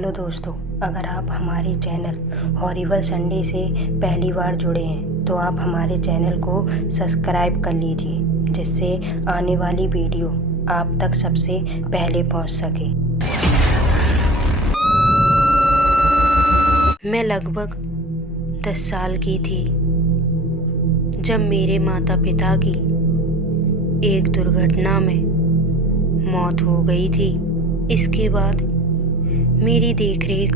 Hello दोस्तों, अगर आप हमारे चैनल हॉरिबल संडे से पहली बार जुड़े हैं तो आप हमारे चैनल को सब्सक्राइब कर लीजिए, जिससे आने वाली वीडियो आप तक सबसे पहले पहुंच सके। मैं लगभग 10 साल की थी जब मेरे माता पिता की एक दुर्घटना में मौत हो गई थी। इसके बाद मेरी देखरेख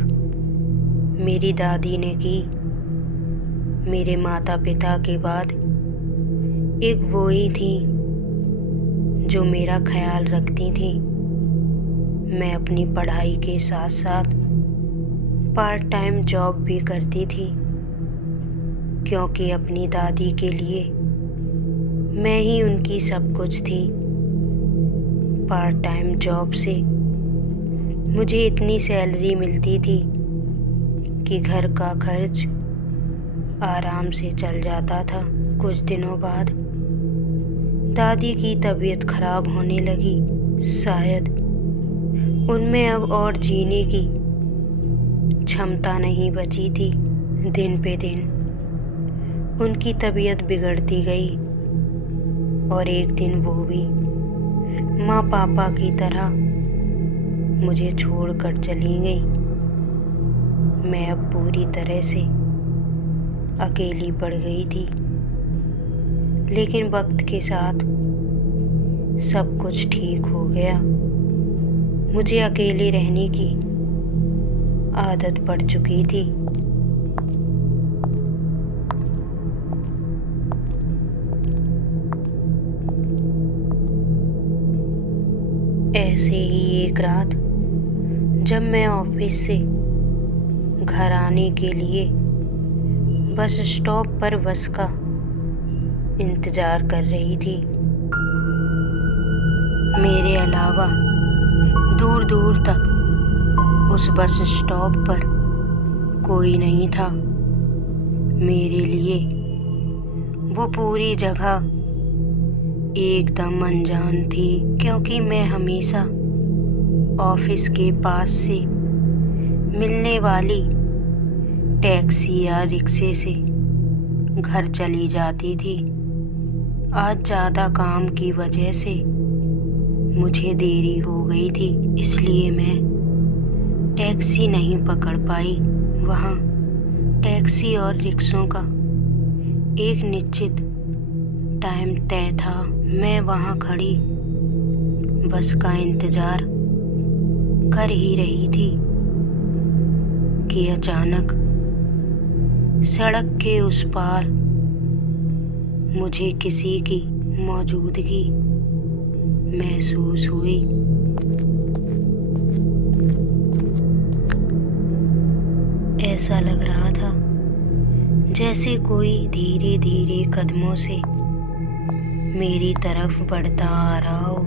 मेरी दादी ने की। मेरे माता पिता के बाद एक वो ही थी जो मेरा ख्याल रखती थी। मैं अपनी पढ़ाई के साथ साथ पार्ट टाइम जॉब भी करती थी, क्योंकि अपनी दादी के लिए मैं ही उनकी सब कुछ थी। पार्ट टाइम जॉब से मुझे इतनी सैलरी मिलती थी कि घर का खर्च आराम से चल जाता था। कुछ दिनों बाद दादी की तबीयत खराब होने लगी। शायद उनमें अब और जीने की क्षमता नहीं बची थी। दिन पे दिन उनकी तबीयत बिगड़ती गई और एक दिन वो भी माँ पापा की तरह मुझे छोड़कर चली गई। मैं अब पूरी तरह से अकेली पड़ गई थी, लेकिन वक्त के साथ सब कुछ ठीक हो गया। मुझे अकेले रहने की आदत पड़ चुकी थी। ऐसे ही एक रात जब मैं ऑफिस से घर आने के लिए बस स्टॉप पर बस का इंतज़ार कर रही थी, मेरे अलावा दूर दूर तक उस बस स्टॉप पर कोई नहीं था। मेरे लिए वो पूरी जगह एकदम अनजान थी, क्योंकि मैं हमेशा ऑफिस के पास से मिलने वाली टैक्सी या रिक्शे से घर चली जाती थी। आज ज़्यादा काम की वजह से मुझे देरी हो गई थी, इसलिए मैं टैक्सी नहीं पकड़ पाई। वहाँ टैक्सी और रिक्शों का एक निश्चित टाइम तय था। मैं वहाँ खड़ी बस का इंतज़ार कर ही रही थी कि अचानक सड़क के उस पार मुझे किसी की मौजूदगी महसूस हुई। ऐसा लग रहा था जैसे कोई धीरे धीरे कदमों से मेरी तरफ बढ़ता आ रहा हो।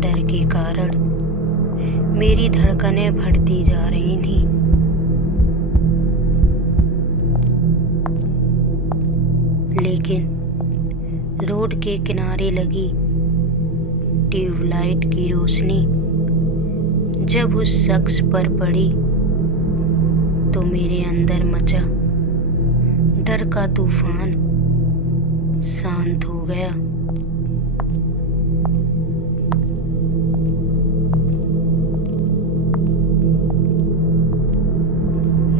डर के कारण मेरी धड़कनें बढ़ती जा रही थी। लेकिन रोड के किनारे लगी ट्यूबलाइट की रोशनी जब उस शख्स पर पड़ी तो मेरे अंदर मचा डर का तूफान शांत हो गया।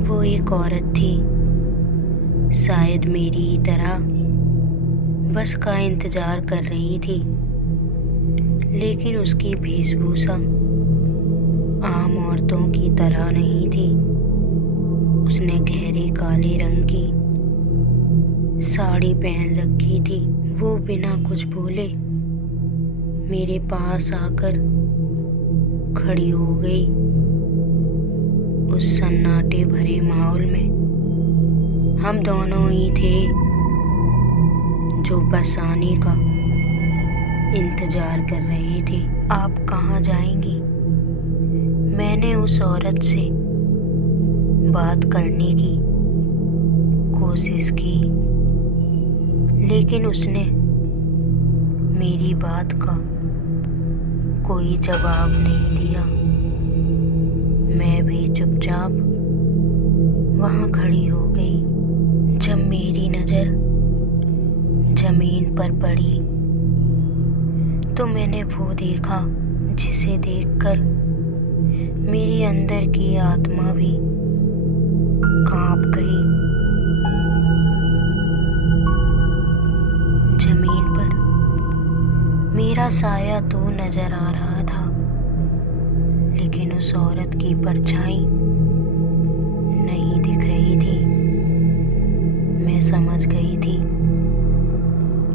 वो एक औरत थी, शायद मेरी ही तरह बस का इंतजार कर रही थी, लेकिन उसकी वेशभूषा आम औरतों की तरह नहीं थी। उसने गहरे काले रंग की साड़ी पहन रखी थी। वो बिना कुछ बोले मेरे पास आकर खड़ी हो गई। उस सन्नाटे भरे माहौल में हम दोनों ही थे जो बस आने का इंतजार कर रहे थे। आप कहाँ जाएंगी? मैंने उस औरत से बात करने की कोशिश की, लेकिन उसने मेरी बात का कोई जवाब नहीं दिया। मैं भी चुपचाप वहाँ खड़ी हो गई। जब मेरी नज़र जमीन पर पड़ी तो मैंने वो देखा जिसे देखकर मेरी अंदर की आत्मा भी कांप गई। जमीन पर मेरा साया तो नजर आ रहा था, लेकिन उस औरत की परछाई नहीं दिख रही थी। मैं समझ गई थी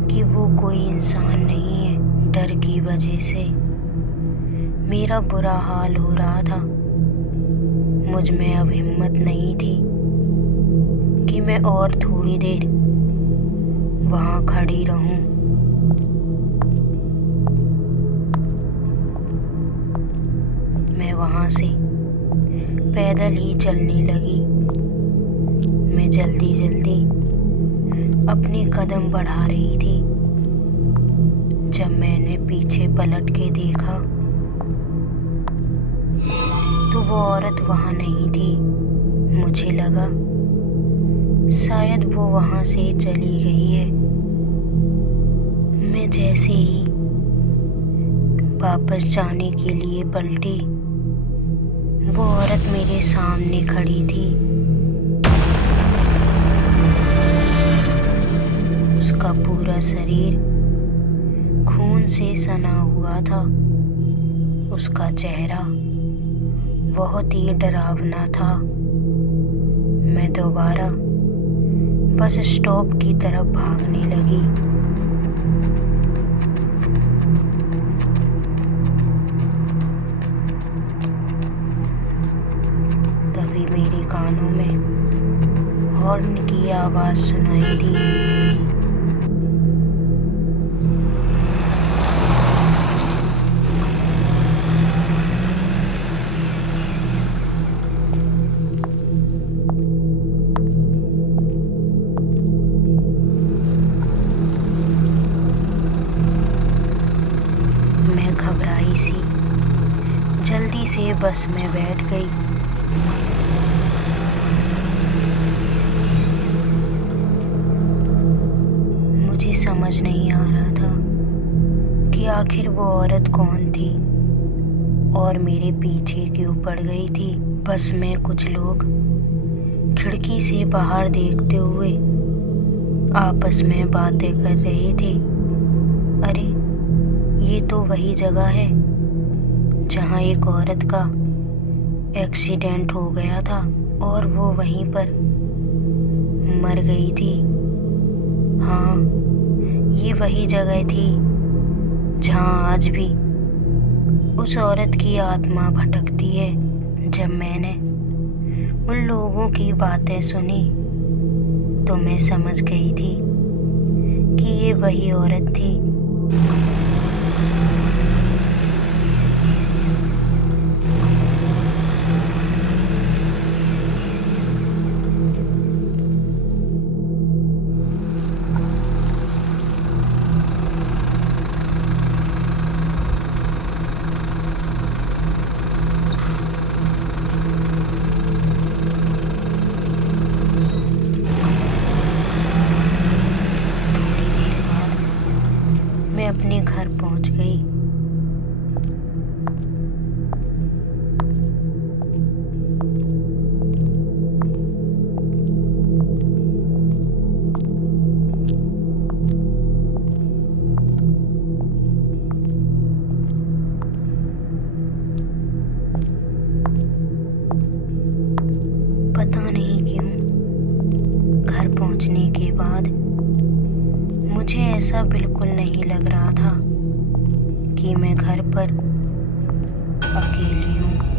कि वो कोई इंसान नहीं है। डर की वजह से मेरा बुरा हाल हो रहा था। मुझ में अब हिम्मत नहीं थी कि मैं और थोड़ी देर वहाँ खड़ी रहूं। मैं वहाँ से पैदल ही चलने लगी। मैं जल्दी जल्दी अपने कदम बढ़ा रही थी। जब मैंने पीछे पलट के देखा तो वो औरत वहाँ नहीं थी। मुझे लगा शायद वो वहाँ से चली गई है। मैं जैसे ही वापस जाने के लिए पलटी, वो औरत मेरे सामने खड़ी थी। उसका पूरा शरीर खून से सना हुआ था। उसका चेहरा बहुत ही डरावना था। मैं दोबारा बस स्टॉप की तरफ भागने लगी। तभी मेरे कानों में हॉर्न की आवाज़ सुनाई दी। मैं घबराई सी जल्दी से बस में बैठ गई। मुझे समझ नहीं आ रहा था कि आखिर वो औरत कौन थी और मेरे पीछे क्यों पड़ गई थी। बस में कुछ लोग खिड़की से बाहर देखते हुए आपस में बातें कर रहे थे। अरे, ये तो वही जगह है जहाँ एक औरत का एक्सीडेंट हो गया था और वो वहीं पर मर गई थी। हाँ, ये वही जगह थी जहाँ आज भी उस औरत की आत्मा भटकती है। जब मैंने उन लोगों की बातें सुनी तो मैं समझ गई थी कि ये वही औरत थी। मैं अपने घर पहुंच गई। पता नहीं क्यों घर पहुंचने के बाद मुझे ऐसा बिल्कुल नहीं लग रहा था कि मैं घर पर अकेली हूँ।